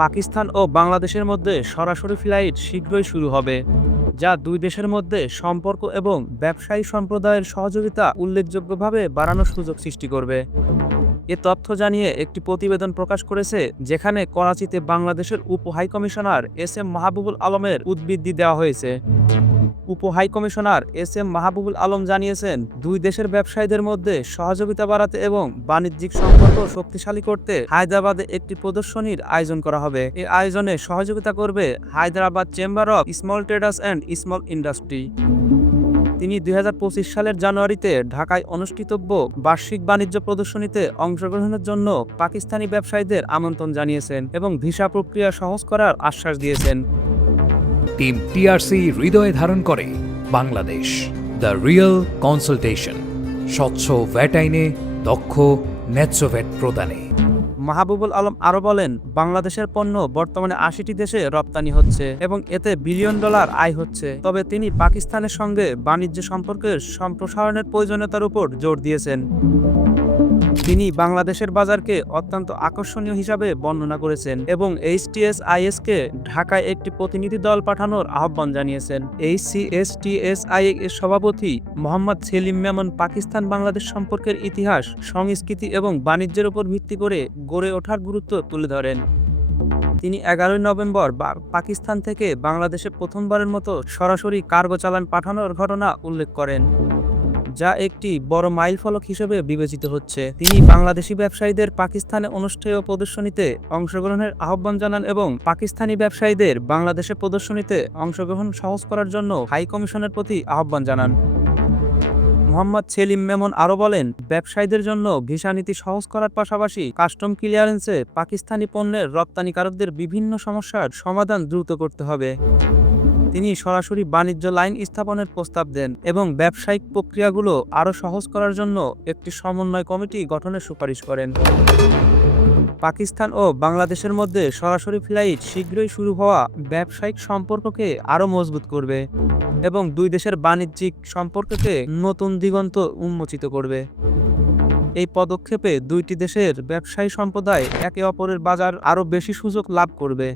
পাকিস্তান ও বাংলাদেশের মধ্যে সরাসরি ফ্লাইট শীঘ্রই শুরু হবে, যা দুই দেশের মধ্যে সম্পর্ক এবং ব্যবসায়ী সম্প্রদায়ের সহযোগিতা উল্লেখযোগ্যভাবে বাড়ানোর সুযোগ সৃষ্টি করবে। এ তথ্য জানিয়ে একটি প্রতিবেদন প্রকাশ করেছে, যেখানে করাচিতে বাংলাদেশের উপ হাইকমিশনার এস এম মাহবুবুল আলমের উদ্বৃদ্ধি দেওয়া হয়েছে। উপ high commissioner S M Mahbubul Alam জানিয়েছেন, দুই দেশের ব্যবসায়ীদের মধ্যে সহযোগিতা বাড়াতে এবং বাণিজ্যিক সম্পর্ক শক্তিশালী করতে হায়দ্রাবাদে একটি প্রদর্শনীর আয়োজন করা হবে। এই আয়োজনে সহযোগিতা করবে Hyderabad chamber of small traders and small industry. তিনি দুই হাজার পঁচিশ সালের জানুয়ারিতে ঢাকায় অনুষ্ঠিতব্য বার্ষিক বাণিজ্য প্রদর্শনীতে অংশগ্রহণের জন্য পাকিস্তানি ব্যবসায়ীদের আমন্ত্রণ জানিয়েছেন এবং ভিসা প্রক্রিয়া সহজ করার আশ্বাস দিয়েছেন। টিম টিআরসি হৃদয়ে ধারণ করে বাংলাদেশ। দ্য রিয়েল কনসালটেশন, স্বচ্ছ ভ্যাট আইনে, দক্ষ, ন্যায্য ভ্যাট প্রদানে। মাহবুবুল আলম আরও বলেন, বাংলাদেশের পণ্য বর্তমানে আশিটি দেশে রপ্তানি হচ্ছে এবং এতে বিলিয়ন ডলার আয় হচ্ছে। তবে তিনি পাকিস্তানের সঙ্গে বাণিজ্য সম্পর্কের সম্প্রসারণের প্রয়োজনীয়তার উপর জোর দিয়েছেন। তিনি বাংলাদেশের বাজারকে অত্যন্ত আকর্ষণীয় হিসাবে বর্ণনা করেছেন এবং এইচটিএস আইএসকে ঢাকায় একটি প্রতিনিধি দল পাঠানোর আহ্বান জানিয়েছেন। এইচসিএসটিএসআই এর সভাপতি মোহাম্মদ সেলিম মেমন পাকিস্তান বাংলাদেশ সম্পর্কের ইতিহাস, সংস্কৃতি এবং বাণিজ্যের উপর ভিত্তি করে গড়ে ওঠার গুরুত্ব তুলে ধরেন। তিনি এগারোই নভেম্বর পাকিস্তান থেকে বাংলাদেশে প্রথমবারের মতো সরাসরি কার্গো চালান পাঠানোর ঘটনা উল্লেখ করেন। যা একটি বড় মাইলফলক হিসেবে বিবেচিত হচ্ছে। তিনি বাংলাদেশি ব্যবসায়ীদের পাকিস্তানে অনুষ্ঠেয় প্রদর্শনীতে অংশগ্রহণের আহ্বান জানান এবং পাকিস্তানি ব্যবসায়ীদের বাংলাদেশে প্রদর্শনীতে অংশগ্রহণ সহজ করার জন্য হাই কমিশনের প্রতি আহ্বান জানান। মোহাম্মদ সেলিম মেমন আরও বলেন, ব্যবসায়ীদের জন্য ভিসা নীতি সহজ করার পাশাপাশি কাস্টম ক্লিয়ারেন্সে পাকিস্তানি পণ্যের রপ্তানিকারকদের বিভিন্ন সমস্যার সমাধান দ্রুত করতে হবে। তিনি সরাসরি বাণিজ্য লাইন স্থাপনের প্রস্তাব দেন এবং ব্যবসায়িক প্রক্রিয়াগুলো আরও সহজ করার জন্য একটি সমন্বয় কমিটি গঠনের সুপারিশ করেন। পাকিস্তান ও বাংলাদেশের মধ্যে সরাসরি ফ্লাইট শীঘ্রই শুরু হওয়া ব্যবসায়িক সম্পর্ককে আরও মজবুত করবে এবং দুই দেশের বাণিজ্যিক সম্পর্ককে নতুন দিগন্ত উন্মোচিত করবে। এই পদক্ষেপে দুইটি দেশের ব্যবসায়ী সম্প্রদায় একে অপরের বাজার আরও বেশি সুযোগ লাভ করবে।